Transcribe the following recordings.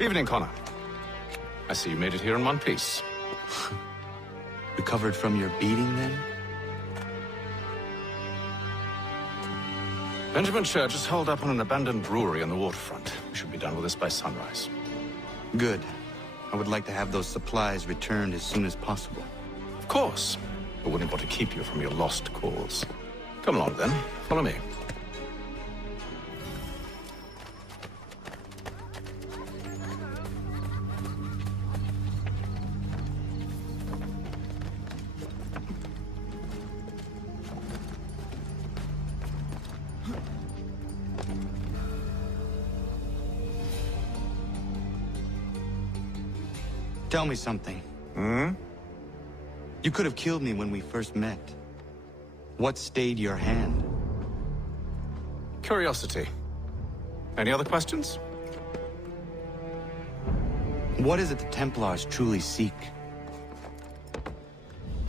Evening, Connor. I see you made it here in one piece. Recovered from your beating, then? Benjamin Church is holed up on an abandoned brewery on the waterfront. We should be done with this by sunrise. Good. I would like to have those supplies returned as soon as possible. Of course. I wouldn't want to keep you from your lost cause. Come along, then. Follow me. Tell me something. You could have killed me when we first met. What stayed your hand? Curiosity. Any other questions? What is it the Templars truly seek?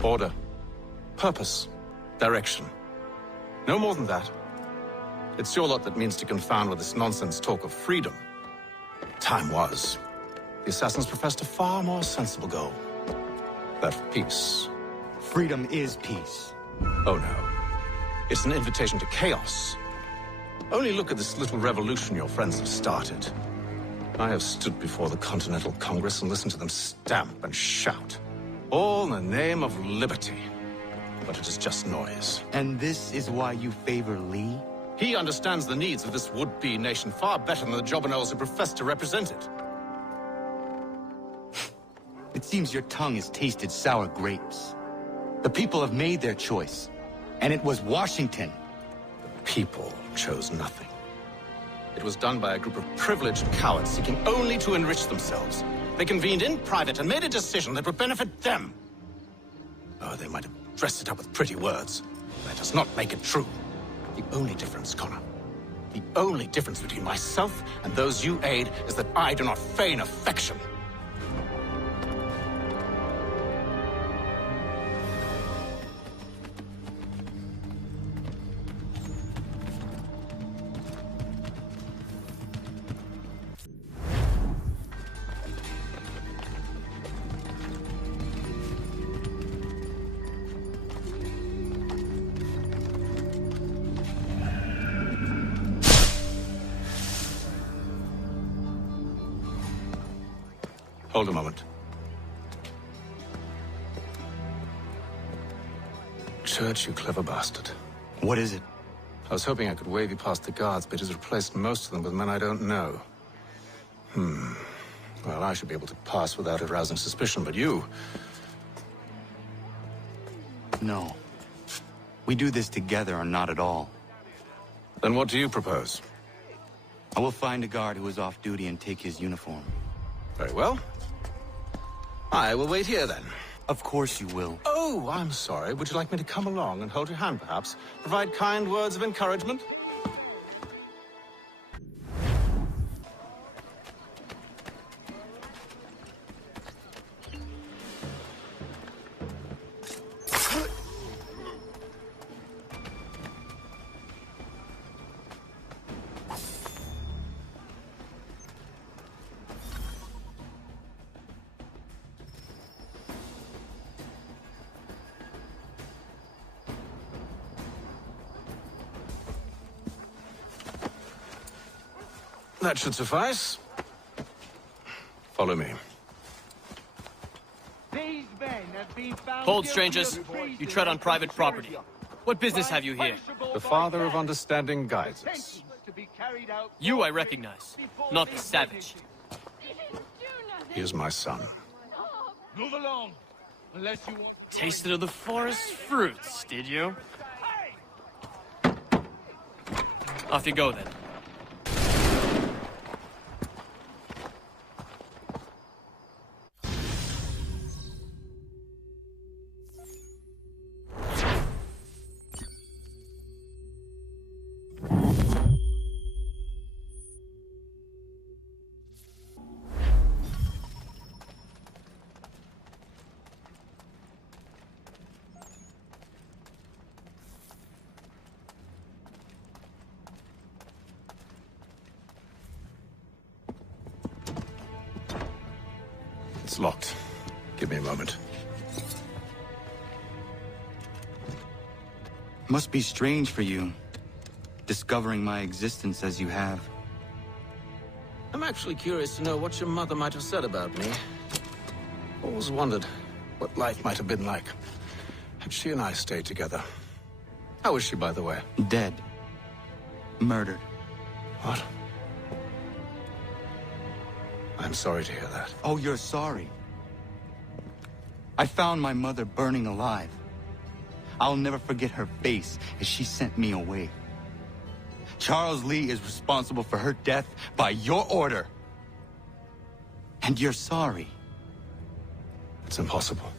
Order. Purpose. Direction. No more than that. It's your lot that means to confound with this nonsense talk of freedom. Time was. The Assassins professed a far more sensible goal. That of peace. Freedom is peace. Oh no. It's an invitation to chaos. Only look at this little revolution your friends have started. I have stood before the Continental Congress and listened to them stamp and shout. All in the name of liberty. But it is just noise. And this is why you favor Lee? He understands the needs of this would-be nation far better than the jobberknolls who profess to represent it. It seems your tongue has tasted sour grapes. The people have made their choice, and it was Washington. The people chose nothing. It was done by a group of privileged cowards seeking only to enrich themselves. They convened in private and made a decision that would benefit them. Oh, they might have dressed it up with pretty words. That does not make it true. The only difference, Connor, the only difference between myself and those you aid is that I do not feign affection. Hold a moment. Church, you clever bastard. What is it? I was hoping I could wave you past the guards, but it has replaced most of them with men I don't know. Well, I should be able to pass without arousing suspicion, but you... No. We do this together or not at all. Then what do you propose? I will find a guard who is off duty and take his uniform. Very well. I will wait here, then. Of course you will. Oh, I'm sorry. Would you like me to come along and hold your hand, perhaps? Provide kind words of encouragement? That should suffice. Follow me. Hold, strangers. You tread on private property. What business have you here? The Father of Understanding guides us. You I recognize, not the savage. He is my son. Move along, unless you want... Tasted of the forest fruits, did you? Off you go, then. It's locked. Give me a moment. Must be strange for you, discovering my existence as you have. I'm actually curious to know what your mother might have said about me. Always wondered what life might have been like had she and I stayed together. How is she, by the way? Dead. Murdered. What? I'm sorry to hear that. Oh, you're sorry. I found my mother burning alive. I'll never forget her face as she sent me away. Charles Lee is responsible for her death by your order. And you're sorry. It's impossible.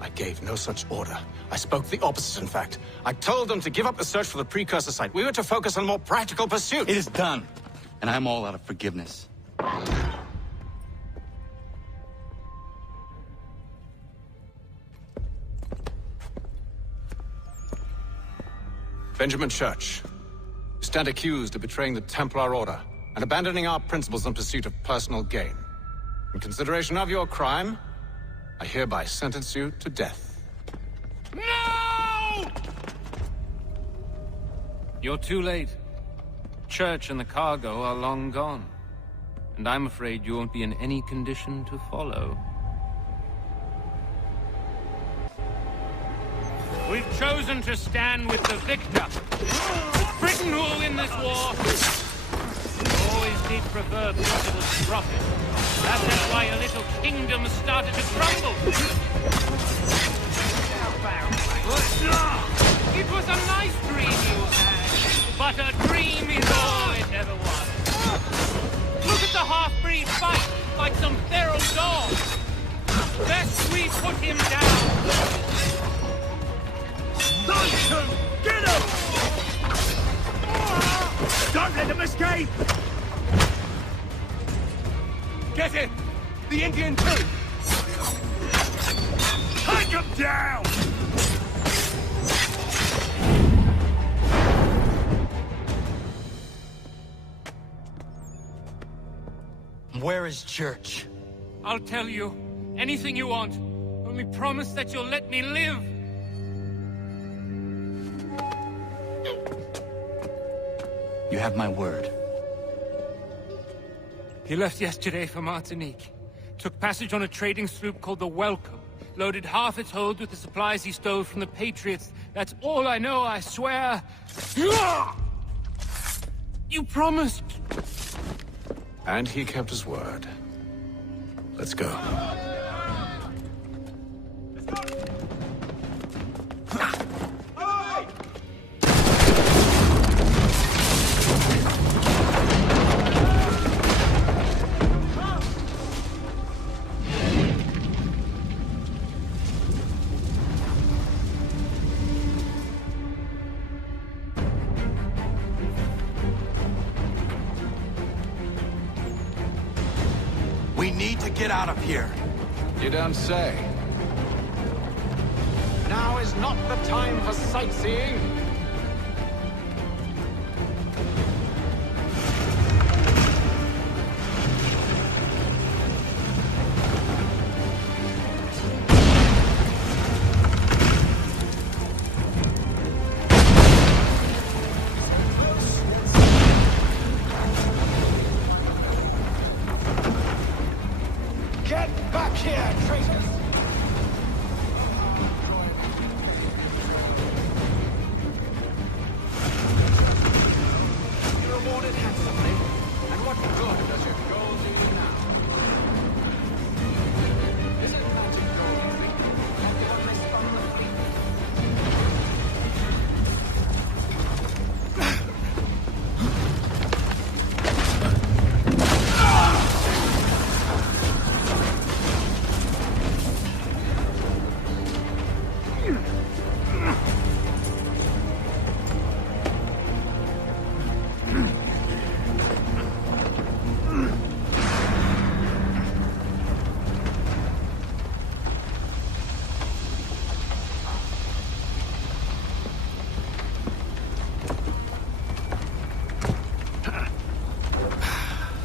I gave no such order. I spoke the opposite, in fact. I told them to give up the search for the precursor site. We were to focus on more practical pursuits. It is done, and I'm all out of forgiveness. Benjamin Church. You stand accused of betraying the Templar Order and abandoning our principles in pursuit of personal gain. In consideration of your crime, I hereby sentence you to death. No! You're too late. Church and the cargo are long gone. And I'm afraid you won't be in any condition to follow. We've chosen to stand with the victor. Britain will win this war. Always did prefer principle to profit. That's why a little kingdom started to crumble. It was a nice dream you had, but a dream is all it ever was. Look at the half-breed fight like some feral dog. Best we put him down. Duncan, get him! Don't let him escape! Get it! The Indian too! Take him down! Where is Church? I'll tell you. Anything you want. Only promise that you'll let me live. You have my word. He left yesterday for Martinique. Took passage on a trading sloop called the Welcome. Loaded half its hold with the supplies he stole from the Patriots. That's all I know, I swear. You promised. And he kept his word. Let's go. We need to get out of here. You don't say. Now is not the time for sightseeing. Get back here, traitors! You're rewarded handsomely. And what good does your gold do you now? Is it magic gold you drink? Not the one they spun in the fleet?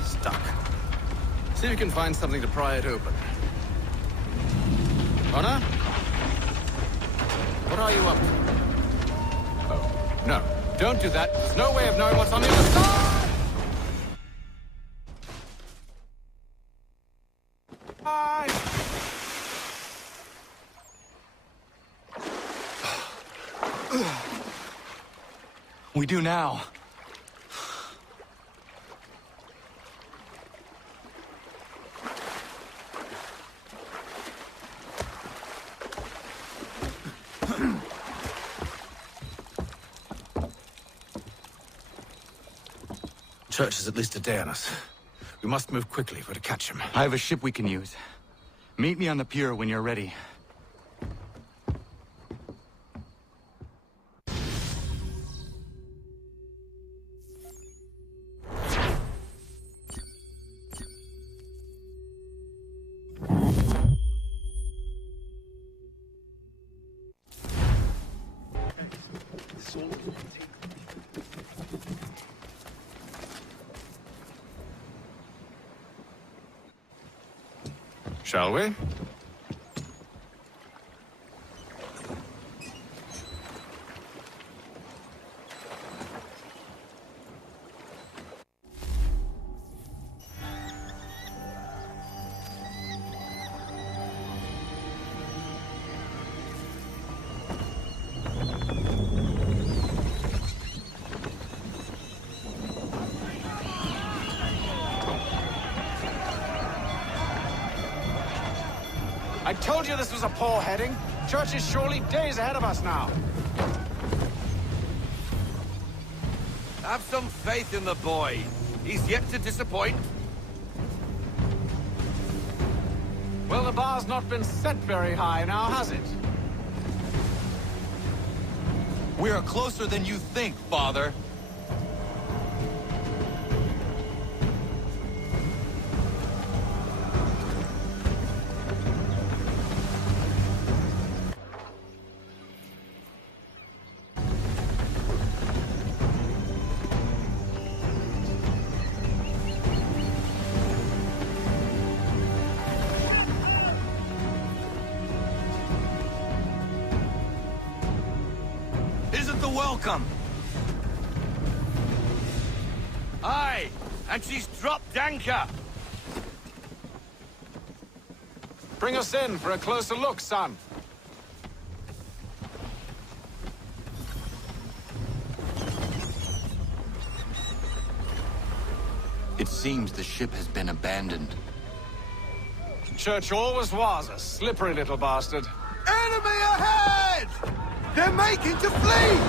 Stuck. See if you can find something to pry it open. Connor? What are you up to? Oh, no. Don't do that. There's no way of knowing what's on the other side! Bye! We do now. Church is at least a day on us. We must move quickly if we're to catch him. I have a ship we can use. Meet me on the pier when you're ready. Shall we? I told you this was a poor heading. Church is surely days ahead of us now. Have some faith in the boy. He's yet to disappoint. Well, the bar's not been set very high now, has it? We are closer than you think, Father. Welcome. Aye, and she's dropped anchor. Bring us in for a closer look, son. It seems the ship has been abandoned. Church always was a slippery little bastard. Enemy ahead! They're making to flee!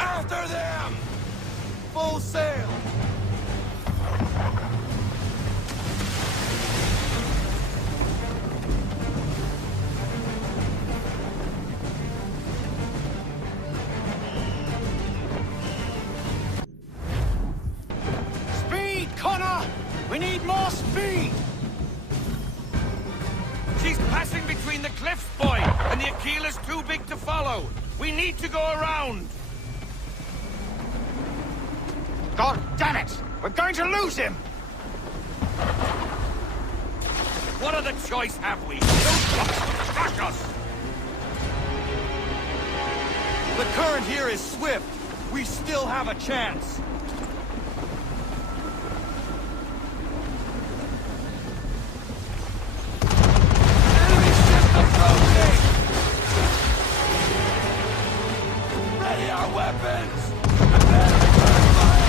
After them! Full sail! Speed, Connor! We need more speed! She's passing between the cliffs, boy, and the Aquila's too big to follow. We need to go around. God damn it! We're going to lose him! What other choice have we? Those rocks will crush us! The current here is swift. We still have a chance. Enemy ship approaching! Ready our weapons! Prepare to return fire!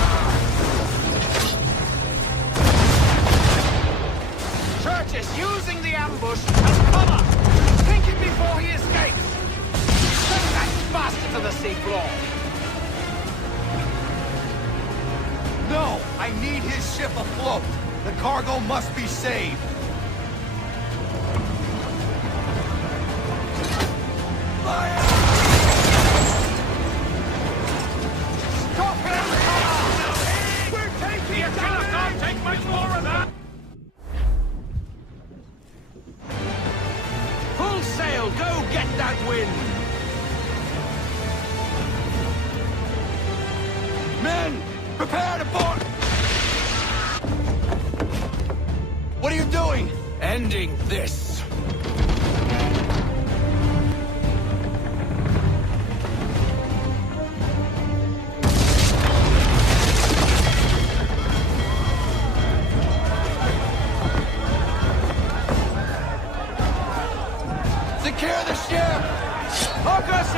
Church is using the ambush as cover! Sink him before he escapes! Send that bastard to the seafloor! No! I need his ship afloat! The cargo must be saved! Fire! Stop him, Connor! We're taking it! Killer can't take much more of that! Full sail! Go get that wind! Men! Prepare to board! What are you doing? Ending this!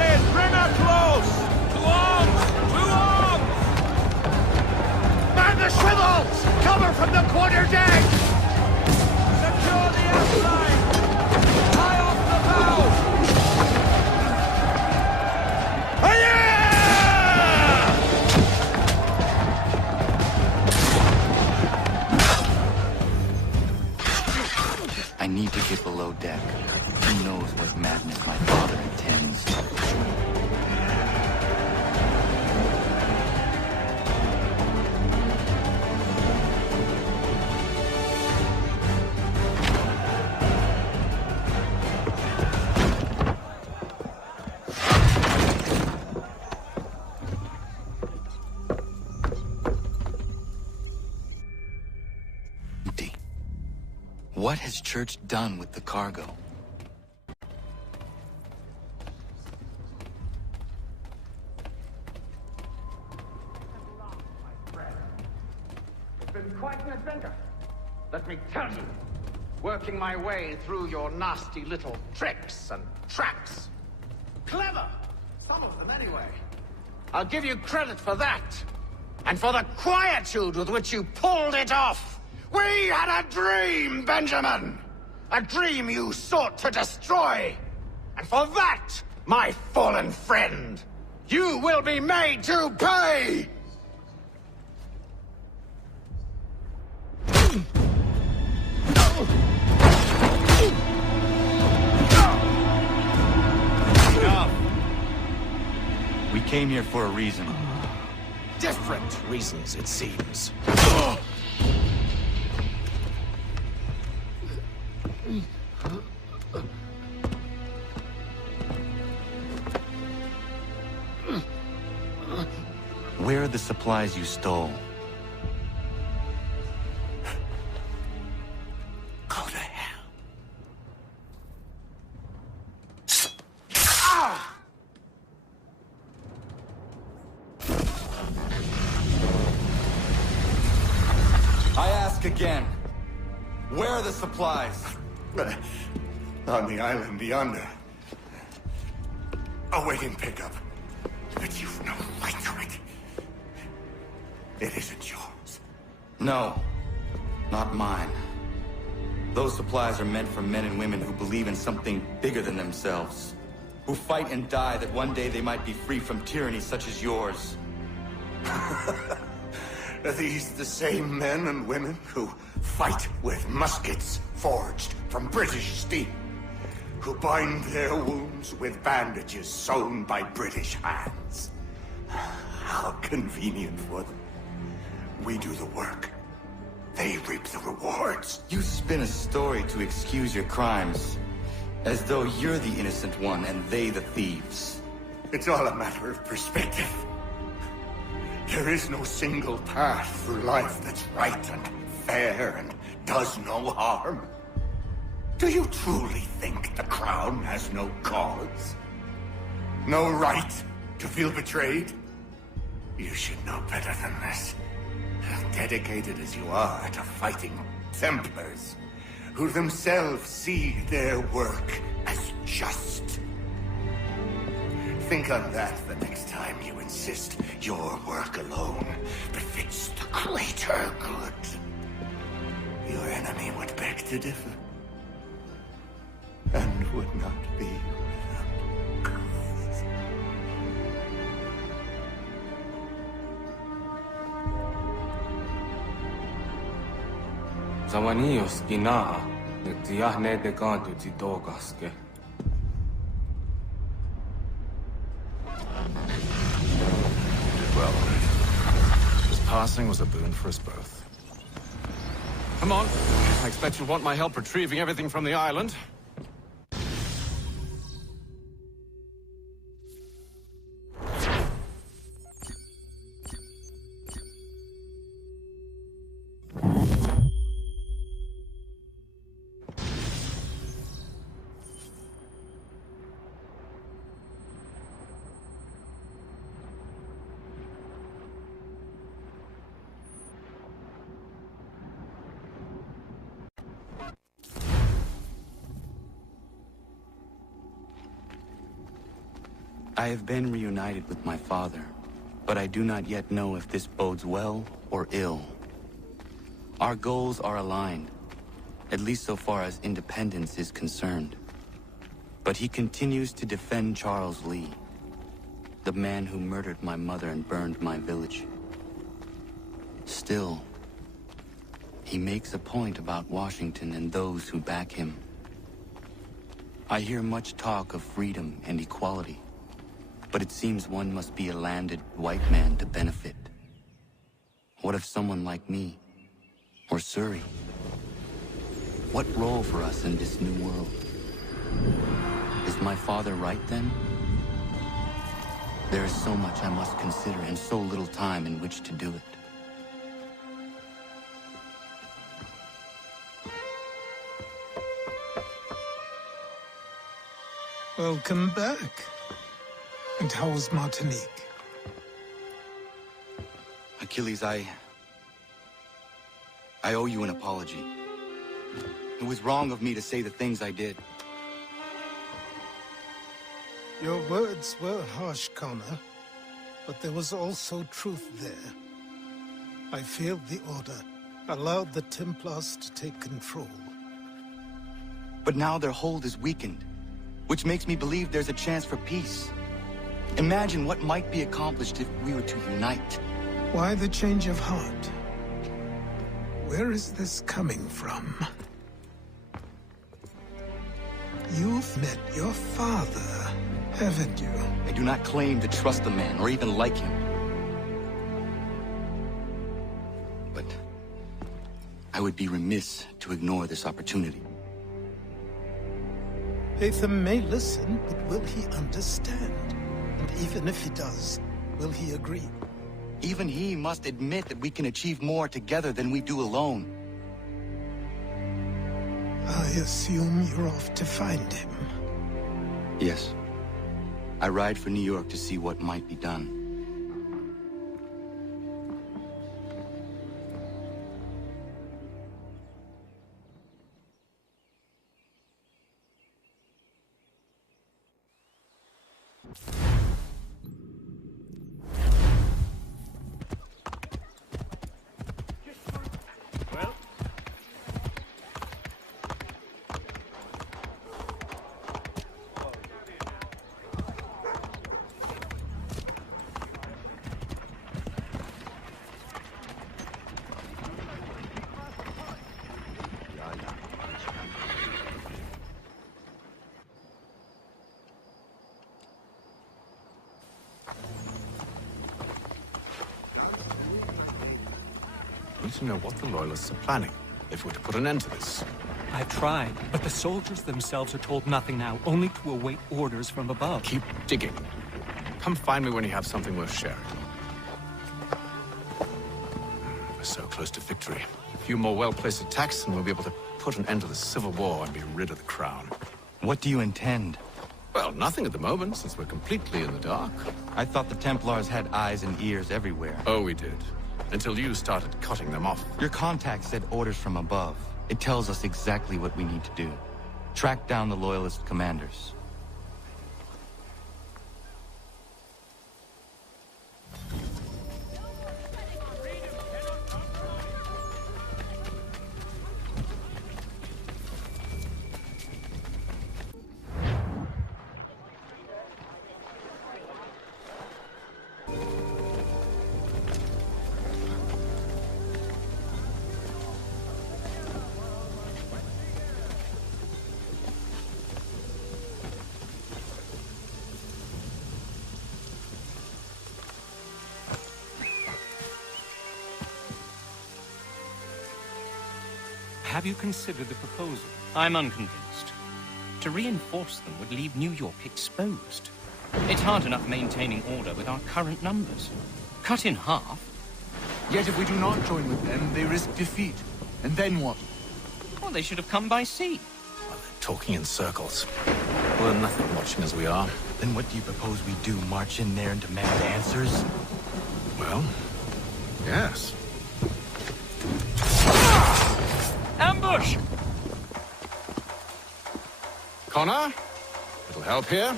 horses! Bring her close! To arms! To arms! Man the swivels! Cover from the quarter deck! Secure the outline! Tie off the bow! I need to get below deck. Who knows what madness my father intends? Empty. What has Church done with the cargo? It's been quite an adventure. Let me tell you. Working my way through your nasty little tricks and traps. Clever! Some of them, anyway. I'll give you credit for that. And for the quietude with which you pulled it off. We had a dream, Benjamin! A dream you sought to destroy! And for that, my fallen friend, you will be made to pay! Enough! We came here for a reason. Different reasons, it seems. Where are the supplies you stole? Go to hell. I ask again. Where are the supplies? On the island yonder. Awaiting pickup. But you've no right to it. It isn't yours. No, not mine. Those supplies are meant for men and women who believe in something bigger than themselves. Who fight and die that one day they might be free from tyranny such as yours. Are these the same men and women who fight with muskets forged from British steel? Who bind their wounds with bandages sewn by British hands? How convenient for them. We do the work. They reap the rewards. You spin a story to excuse your crimes. As though you're the innocent one and they the thieves. It's all a matter of perspective. There is no single path through life that's right and fair and does no harm. Do you truly think the Crown has no cause? No right to feel betrayed? You should know better than this. Dedicated as you are to fighting Templars, who themselves see their work as just. Think on that the next time you insist your work alone befits the greater good. Your enemy would beg to differ, and would not be without cause. Zawanios ginaha, nagtiyahne de kanto titogaske. Did well. His passing was a boon for us both. Come on. I expect you'll want my help retrieving everything from the island. I have been reunited with my father, but I do not yet know if this bodes well or ill. Our goals are aligned, at least so far as independence is concerned. But he continues to defend Charles Lee, the man who murdered my mother and burned my village. Still, he makes a point about Washington and those who back him. I hear much talk of freedom and equality, but it seems one must be a landed white man to benefit. What of someone like me, or Surrey? What role for us in this new world? Is my father right then? There is so much I must consider and so little time in which to do it. Welcome back. And how was Martinique? Achilles, I owe you an apology. It was wrong of me to say the things I did. Your words were harsh, Connor, but there was also truth there. I failed the Order, allowed the Templars to take control. But now their hold is weakened, which makes me believe there's a chance for peace. Imagine what might be accomplished if we were to unite. Why the change of heart? Where is this coming from? You've met your father, haven't you? I do not claim to trust the man, or even like him. But I would be remiss to ignore this opportunity. Haytham may listen, but will he understand? And even if he does, will he agree? Even he must admit that we can achieve more together than we do alone. I assume you're off to find him. Yes. I ride for New York to see what might be done. We need to know what the Loyalists are planning, if we're to put an end to this. I've tried, but the soldiers themselves are told nothing now, only to await orders from above. Keep digging. Come find me when you have something worth sharing. We're so close to victory. A few more well-placed attacks and we'll be able to put an end to the Civil War and be rid of the Crown. What do you intend? Well, nothing at the moment, since we're completely in the dark. I thought the Templars had eyes and ears everywhere. Oh, we did. Until you started cutting them off. Your contact said orders from above. It tells us exactly what we need to do. Track down the Loyalist commanders. Have you considered the proposal? I'm unconvinced. To reinforce them would leave New York exposed. It's hard enough maintaining order with our current numbers. Cut in half. Yet if we do not join with them, they risk defeat. And then what? Well, they should have come by sea. Well, they're talking in circles. We're nothing watching as we are. Then what do you propose we do? March in there and demand answers? Well, yes. Ambush! Connor? Little help here?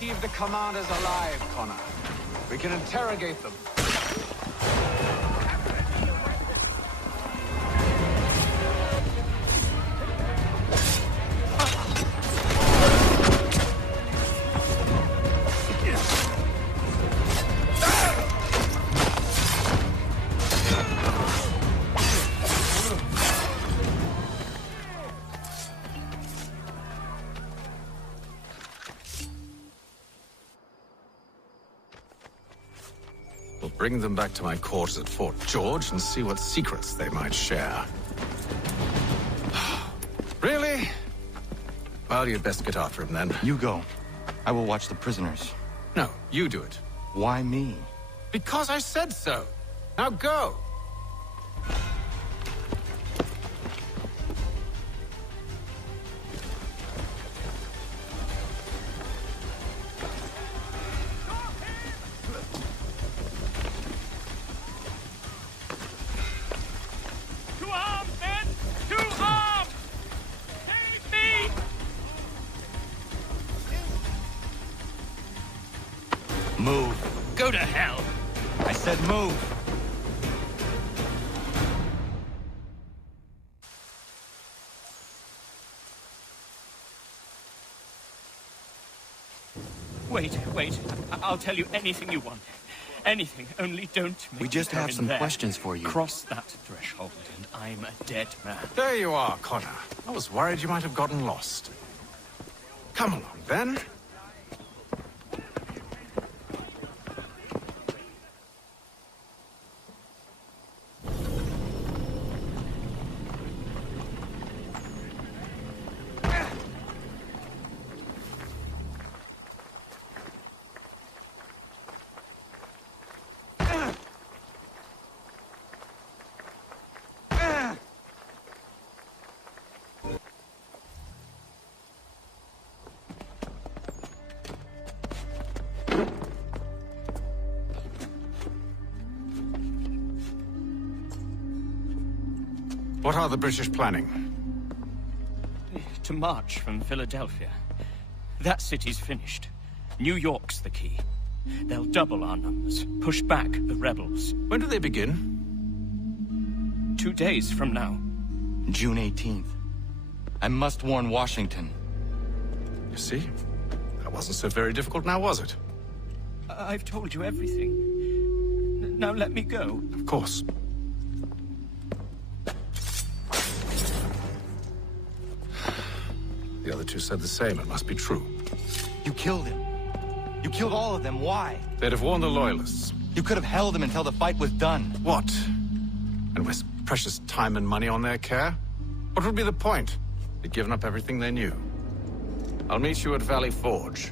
Leave the commanders alive, Connor. We can interrogate them. Bring them back to my quarters at Fort George and see what secrets they might share. Really? Well, you'd best get after him then. You go. I will watch the prisoners. No, you do it. Why me? Because I said so. Now go! Move. Go to hell! I said move. Wait. I'll tell you anything you want. Anything, only don't make We just me have come some in there. questions for you. Cross that threshold and I'm a dead man. There you are, Connor. I was worried you might have gotten lost. Come along, then. What are the British planning? To march from Philadelphia. That city's finished. New York's the key. They'll double our numbers, push back the rebels. When do they begin? 2 days from now. June 18th. I must warn Washington. You see? That wasn't so very difficult now, was it? I've told you everything. Now let me go. Of course. The other two said the same. It must be true. You killed him. You killed all of them. Why? They'd have warned the Loyalists. You could have held him until the fight was done. What? And waste precious time and money on their care? What would be the point? They'd given up everything they knew. I'll meet you at Valley Forge.